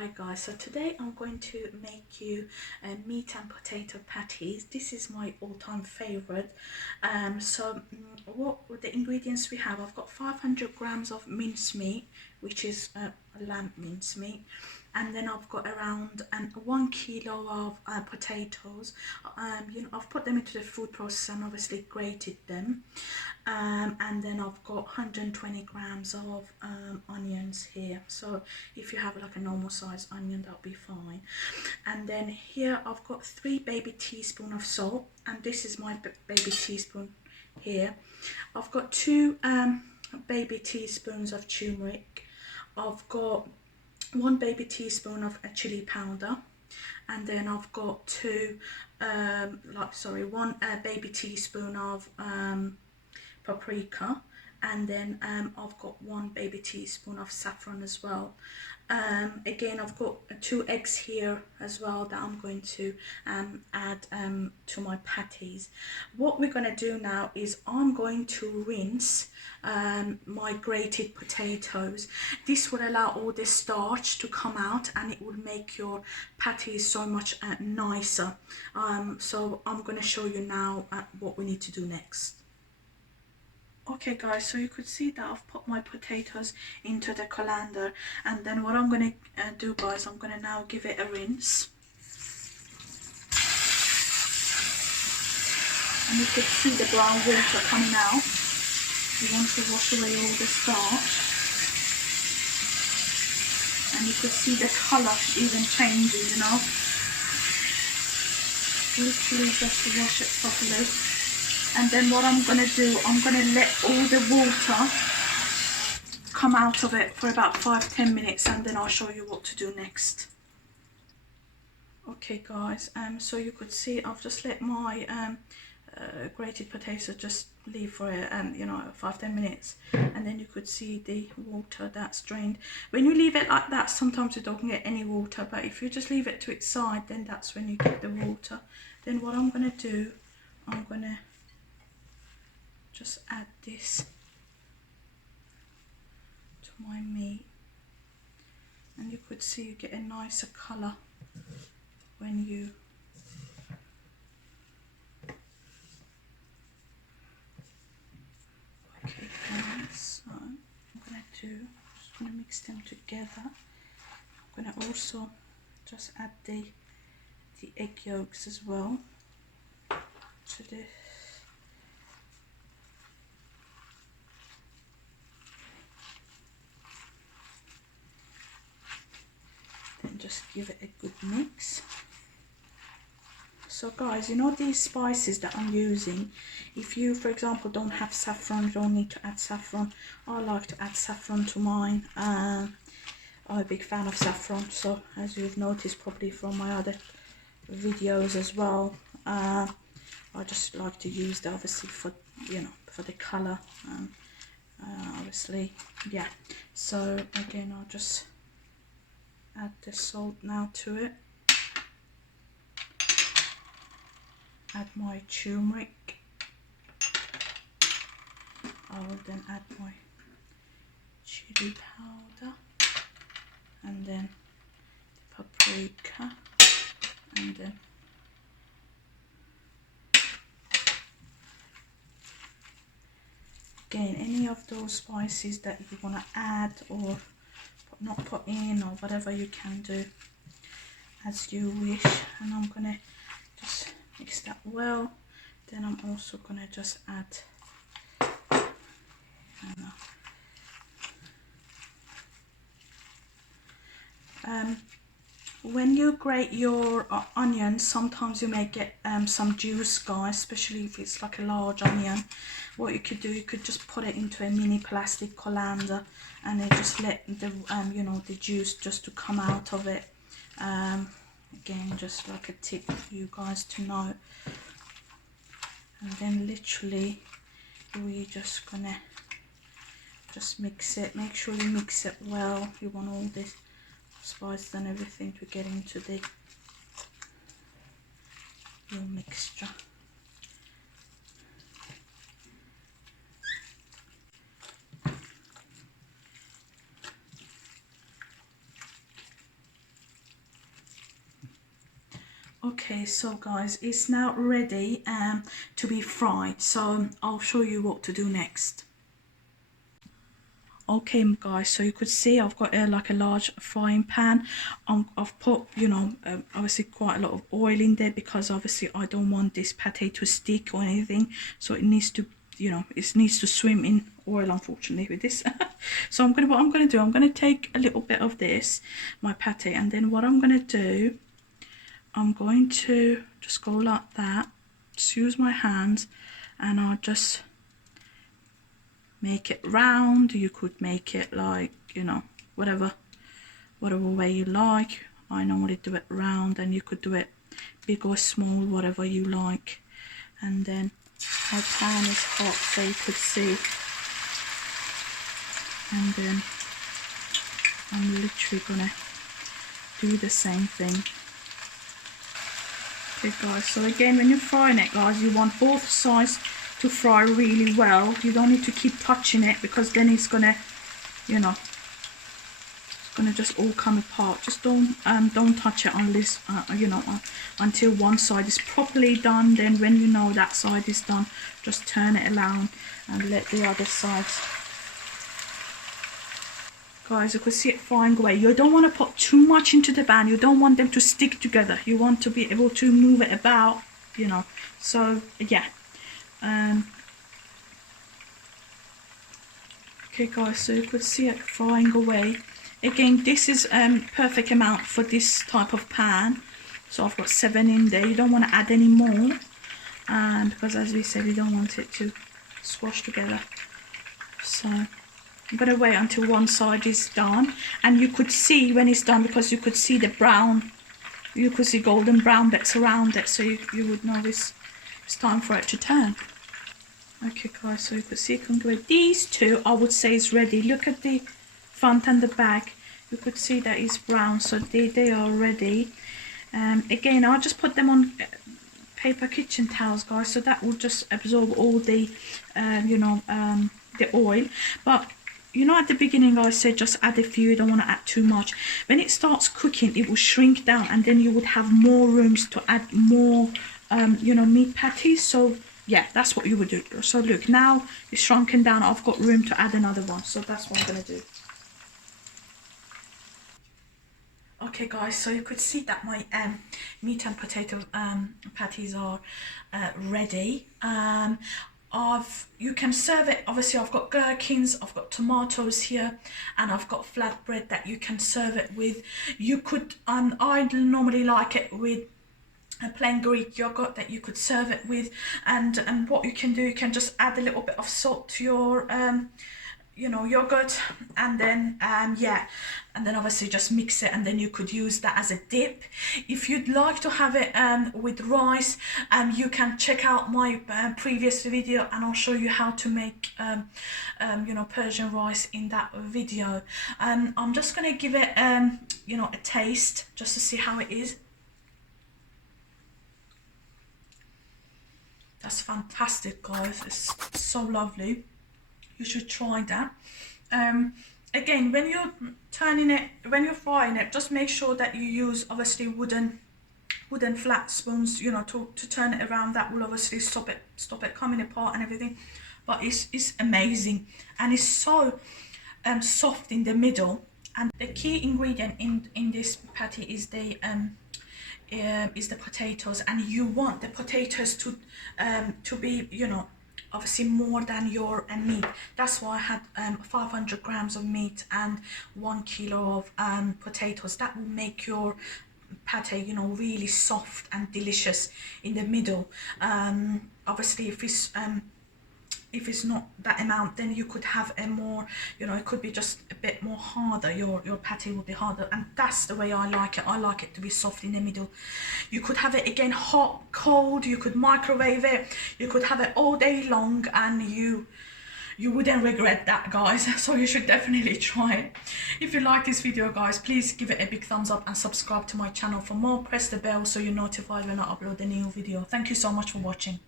Hi guys, so today I'm going to make you meat and potato patties. This is my all-time favorite. What the ingredients we have, I've got 500 grams of mincemeat, which is lamb mincemeat, and then I've got around 1 kilo of potatoes. I've put them into the food processor and obviously grated them. And then I've got 120 grams of onions here. So if you have like a normal size onion, that'll be fine. And then here I've got 3 baby teaspoons of salt, and this is my baby teaspoon here. I've got 2 baby teaspoons of turmeric. I've got 1 baby teaspoon of chili powder, and then I've got 1 baby teaspoon of paprika, and then I've got 1 baby teaspoon of saffron as well. Again, I've got 2 eggs here as well that I'm going to add to my patties. What we're going to do now is I'm going to rinse my grated potatoes. This will allow all the starch to come out, and it will make your patties so much nicer. So I'm going to show you now what we need to do next. Okay guys, so you could see that I've put my potatoes into the colander, and then what I'm going to do guys, I'm going to now give it a rinse. And you could see the brown water coming out. You want to wash away all the starch. And you could see the colour even changing, you know. Literally just wash it properly. And then what I'm going to do, I'm going to let all the water come out of it for about 5-10 minutes, and then I'll show you what to do next. Okay guys, so you could see I've just let my grated potato just leave for 5-10 minutes, and then you could see the water that's drained. When you leave it like that, sometimes you don't get any water, but if you just leave it to its side, then that's when you get the water. Then what I'm going to do, I'm going to just add this to my meat, and you could see you get a nicer colour when you okay guys, so I'm going to mix them together. I'm going to also just add the egg yolks as well to this. Then just give it a good mix. So guys, you know these spices that I'm using, if you for example don't have saffron, you don't need to add saffron. I like to add saffron to mine. I'm a big fan of saffron, so as you've noticed probably from my other videos as well, I just like to use that obviously for for the colour, obviously, yeah. So again, I'll just add the salt now to it. Add my turmeric. I will then add my chili powder, and then the paprika, and then again any of those spices that you want to add or not put in, or whatever, you can do as you wish. And I'm gonna just mix that well. Then I'm also gonna just add when you grate your onions, sometimes you may get some juice guys, especially if it's like a large onion. What you could do, you could just put it into a mini plastic colander, and then just let the the juice just to come out of it. Again, just like a tip for you guys to know. And then literally we're just gonna just mix it. Make sure you mix it well. You want all this spices and everything to get into your mixture. Okay, so guys, it's now ready to be fried, so I'll show you what to do next. Okay guys, so you could see I've got like a large frying pan. I've put, you know, obviously quite a lot of oil in there, because obviously I don't want this pate to stick or anything, so it needs to, you know, it needs to swim in oil, unfortunately, with this. So what I'm gonna take a little bit of this, my pate, and then what I'm gonna do, I'm going to just go like that, just use my hands, and I'll just make it round. You could make it like, you know, whatever way you like. I normally do it round, and you could do it big or small, whatever you like. And then my pan is hot, so you could see, and then I'm literally gonna do the same thing. Okay guys, so again, when you're frying it guys, you want both sides to fry really well. You don't need to keep touching it, because then it's gonna, you know, it's gonna just all come apart. Just don't touch it unless you know, until one side is properly done. Then when you know that side is done, just turn it around and let the other sides. Guys, you can see it frying away. You don't want to put too much into the pan. You don't want them to stick together. You want to be able to move it about, you know. So yeah. Okay guys, so you could see it frying away. Again, this is perfect amount for this type of pan. So I've got 7 in there. You don't want to add any more, because as we said, you don't want it to squash together. So I'm going to wait until one side is done, and you could see when it's done, because you could see the brown, you could see golden brown bits around it, so you would know it's time for it to turn. Okay guys, so you could see these two, I would say, is ready. Look at the front and the back. You could see that it's brown, so they are ready. Again, I'll just put them on paper kitchen towels guys, so that will just absorb all the you know, the oil. But you know, at the beginning I said just add a few, you don't want to add too much. When it starts cooking, it will shrink down, and then you would have more rooms to add more you know, meat patties. So yeah, that's what you would do. So look, now it's shrunken down, I've got room to add another one, so that's what I'm going to do. Okay guys, so you could see that my meat and potato patties are ready. You can serve it, obviously I've got gherkins, I've got tomatoes here, and I've got flatbread that you can serve it with. You could, I normally like it with a plain Greek yogurt that you could serve it with, and what you can do, you can just add a little bit of salt to your you know, yogurt, and then yeah, and then obviously just mix it, and then you could use that as a dip. If you'd like to have it with rice, you can check out my previous video, and I'll show you how to make you know, Persian rice in that video. I'm just gonna give it you know, a taste just to see how it is. That's fantastic guys, it's so lovely. You should try that. Again, when you're turning it, when you're frying it, just make sure that you use obviously wooden flat spoons, you know, to turn it around. That will obviously stop it coming apart and everything. But it's amazing, and it's so soft in the middle. And the key ingredient in this patty is the potatoes, and you want the potatoes to be, you know, obviously more than your meat. That's why I had 500 grams of meat and 1 kilo of potatoes. That will make your pate, you know, really soft and delicious in the middle. Obviously if it's not that amount, then you could have a more, you know, it could be just a bit more harder. Your patty will be harder, and that's the way I like it. I like it to be soft in the middle. You could have it again hot, cold, you could microwave it, you could have it all day long, and you wouldn't regret that guys. So you should definitely try it. If you like this video guys, please give it a big thumbs up and subscribe to my channel for more. Press the bell so you're notified when I upload a new video. Thank you so much for watching.